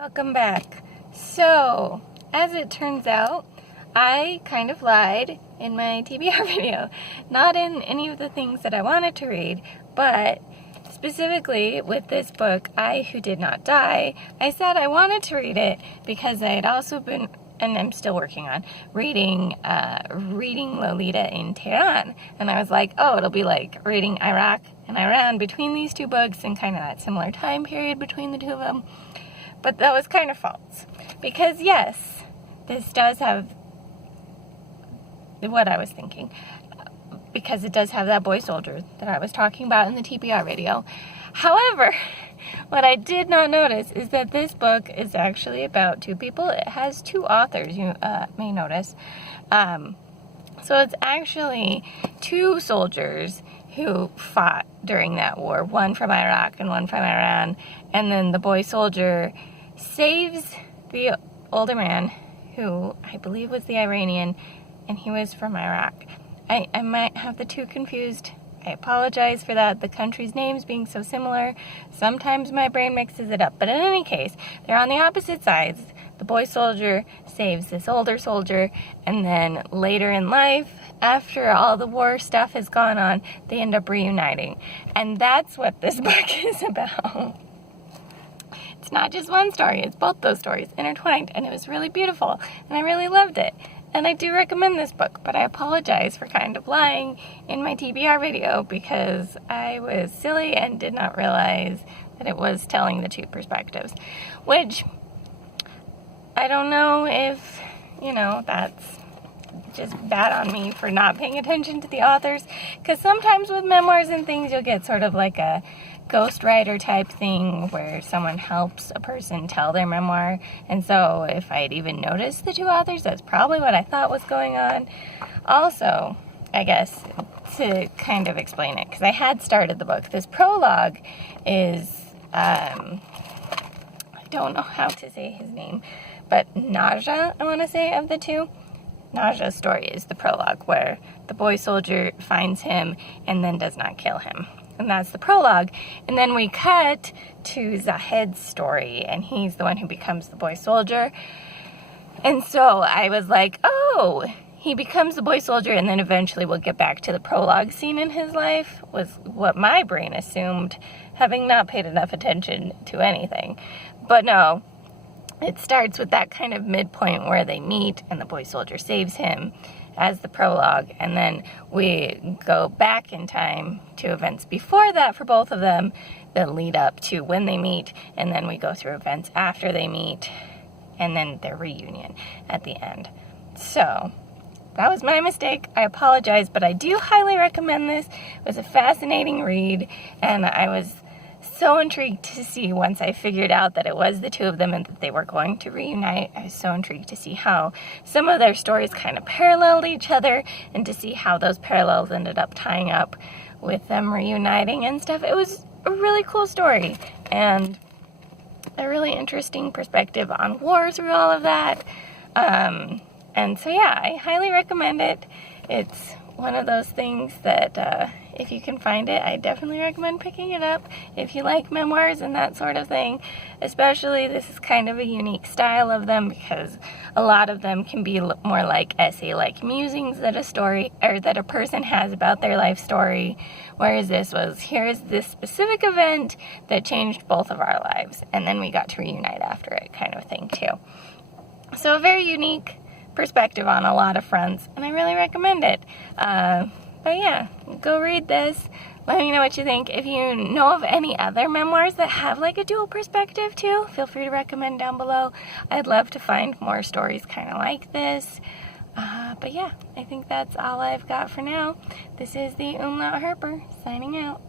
Welcome back. So, as it turns out, I kind of lied in my TBR video. Not in any of the things that I wanted to read, but specifically with this book, I Who Did Not Die, I said I wanted to read it because I had also been, and I'm still working on, reading Lolita in Tehran. And I was like, oh, it'll be like reading Iraq and Iran between these two books and kind of that similar time period between the two of them. But that was kind of false. Because yes, this does have what I was thinking. Because it does have that boy soldier that I was talking about in the TBR video. However, what I did not notice is that this book is actually about two people. It has two authors, you may notice. So it's actually two soldiers who fought during that war. One from Iraq and one from Iran. And then the boy soldier saves the older man, who I believe was the Iranian, and he was from Iraq. I might have the two confused. I apologize for that, the countries' names being so similar. Sometimes my brain mixes it up. But in any case, they're on the opposite sides. The boy soldier saves this older soldier, and then later in life, after all the war stuff has gone on, they end up reuniting. And that's what this book is about. It's not just one story, it's both those stories intertwined, and it was really beautiful, and I really loved it. And I do recommend this book, but I apologize for kind of lying in my TBR video because I was silly and did not realize that it was telling the two perspectives. Which, I don't know if, that's just bad on me for not paying attention to the authors. Because sometimes with memoirs and things, you'll get sort of like a ghostwriter type thing where someone helps a person tell their memoir. And so if I had even noticed the two authors, that's probably what I thought was going on. Also, I guess, to kind of explain it, because I had started the book, this prologue is, I don't know how to say his name, but Naja, I want to say, of the two. Naja's story is the prologue, where the boy soldier finds him and then does not kill him. And that's the prologue. And then we cut to Zahed's story, and he's the one who becomes the boy soldier. And so I was like, oh, he becomes the boy soldier, and then eventually we'll get back to the prologue scene in his life, was what my brain assumed, having not paid enough attention to anything. But no, it starts with that kind of midpoint where they meet, and the boy soldier saves him as the prologue, and then we go back in time to events before that for both of them that lead up to when they meet, and then we go through events after they meet, and then their reunion at the end. So, that was my mistake. I apologize, but I do highly recommend this. It was a fascinating read, and I was so intrigued to see once I figured out that it was the two of them and that they were going to reunite. I was so intrigued to see how some of their stories kind of paralleled each other and to see how those parallels ended up tying up with them reuniting and stuff. It was a really cool story and a really interesting perspective on war through all of that. And so yeah, I highly recommend it. It's one of those things that if you can find it, I definitely recommend picking it up if you like memoirs and that sort of thing. Especially this is kind of a unique style of them because a lot of them can be more like essay-like musings that a story or that a person has about their life story, whereas this was, here's this specific event that changed both of our lives and then we got to reunite after it kind of thing too. So a very unique perspective on a lot of fronts, and I really recommend it. But yeah, go read this. Let me know what you think. If you know of any other memoirs that have like a dual perspective too, feel free to recommend down below. I'd love to find more stories kind of like this. But yeah, I think that's all I've got for now. This is the Umlaut Herper signing out.